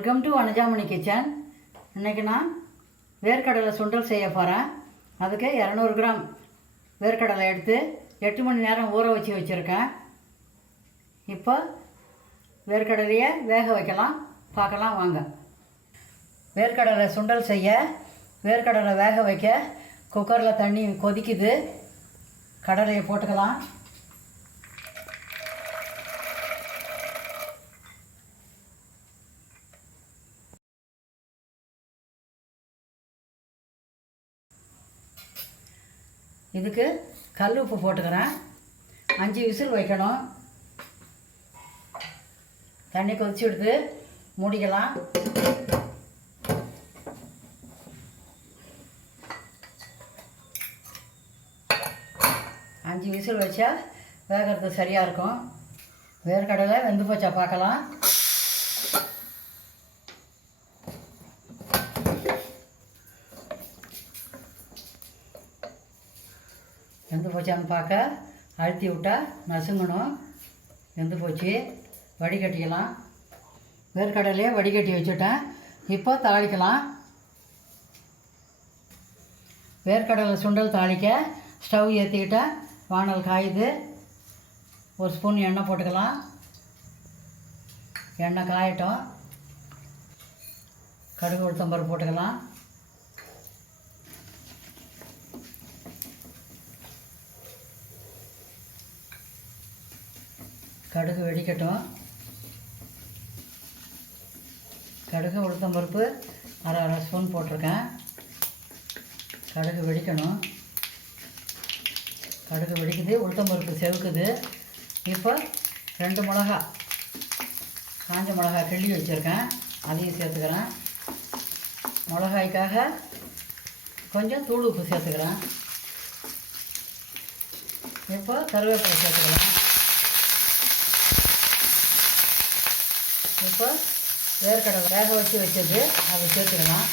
Welcome to Vanajamani kitchen. இன்றைக்கி நான் வேர்க்கடலை சுண்டல் செய்ய போகிறேன். அதுக்கு 200 கிராம் வேர்க்கடலை எடுத்து 8 மணி நேரம் ஊற வச்சுருக்கேன். இப்போ வேர்க்கடலையை வேக வைக்கலாம், பார்க்கலாம் வாங்க. வேர்க்கடலை சுண்டல் செய்ய வேர்க்கடலை வேக வைக்க குக்கரில் தண்ணி கொதிக்குது. கடலையை போட்டுக்கலாம். இதுக்கு கல் உப்பு போட்டுக்கிறேன். 5 விசில் வைக்கணும். தண்ணி கொதிச்சு விடுது, மூடிக்கலாம். அஞ்சு விசில் வச்சா வேகிறது சரியாக இருக்கும். வேர்க்கடலை வெந்து போச்சா பார்க்கலாம். வெந்து போச்சான்னு பார்க்க அழுத்தி விட்டால் நசுங்கணும். வெந்து போச்சு, வடிகட்டிக்கலாம். வேர்க்கடலையே வடிகட்டி வச்சுட்டேன். இப்போ தாளிக்கலாம். வேர்க்கடலை சுண்டல் தாளிக்க ஸ்டவ் ஏற்றிக்கிட்டேன். வானல் காயுது. 1 ஸ்பூன் எண்ணெய் போட்டுக்கலாம். எண்ணெய் காயட்டும். கடுகு உளுத்தம்பருப்பு போட்டுக்கலாம். கடுகு வெடிக்கட்டும். கடுகு உளுத்தம்பருப்பு அரை ஸ்பூன் போட்டிருக்கேன். கடுகு வெடிக்கணும். கடுகு வெடிக்குது, உளுத்தம்பருப்பு செவுக்குது. இப்போ 2 மிளகா, காஞ்ச மிளகா கிள்ளி வச்சுருக்கேன், அதையும் சேர்த்துக்கிறேன். மிளகாய்க்காக கொஞ்சம் தூள் உப்பு சேர்த்துக்கிறேன். இப்போ கருவேப்பிலை சேர்த்துக்கலாம். இப்போ வேர்க்கடலை வேக வச்சு வச்சது அதை சேர்த்துக்கலாம்.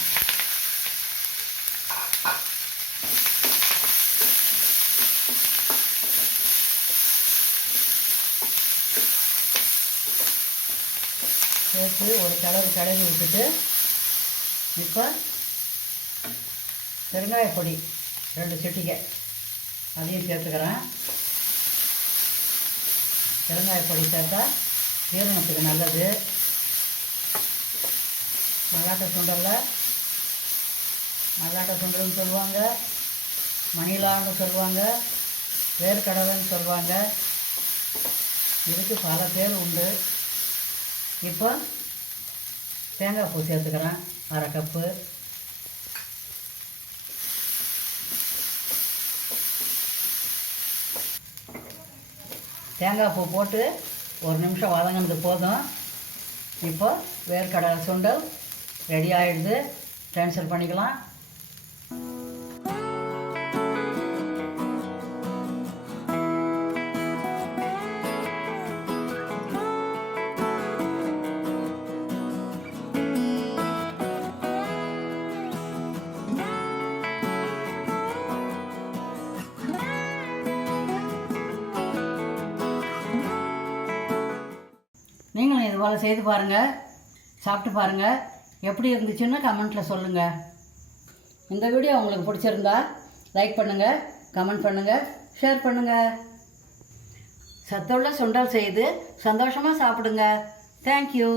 சேர்த்து ஒரு கிளறி விட்டுட்டு இப்போ பெருங்காயப்பொடி 2 சிட்டிகை அதையும் சேர்த்துக்கிறேன். பெருங்காயப்பொடி சேர்த்தா ஜீரணத்துக்கு நல்லது. மல்லாட்டை சுண்டல்னு சொல்லுவாங்க, மணிலான்னு சொல்லுவாங்க, வேர்க்கடலைன்னு சொல்லுவாங்க. இதுக்கு பல பேர் உண்டு. இப்போ தேங்காய் பூ சேர்த்துக்கிறேன், 1/2 கப்பு. தேங்காய் பூ போட்டு 1 நிமிஷம் வதங்கினது போதும். இப்போ வேர்க்கடலை சுண்டல் ரெடி ஆகிடுது. ட்ரான்ஸ்ஃபர் பண்ணிக்கலாம். நீங்களும் இது போல் செய்து பாருங்கள், சாப்பிட்டு பாருங்கள். எப்படி இருந்துச்சுன்னு கமெண்ட்டில் சொல்லுங்கள். இந்த வீடியோ உங்களுக்கு பிடிச்சிருந்தா லைக் பண்ணுங்கள், கமெண்ட் பண்ணுங்கள், ஷேர் பண்ணுங்கள். சத்துள்ள சுண்டல் செய்து சந்தோஷமாக சாப்பிடுங்க. தேங்க்யூ.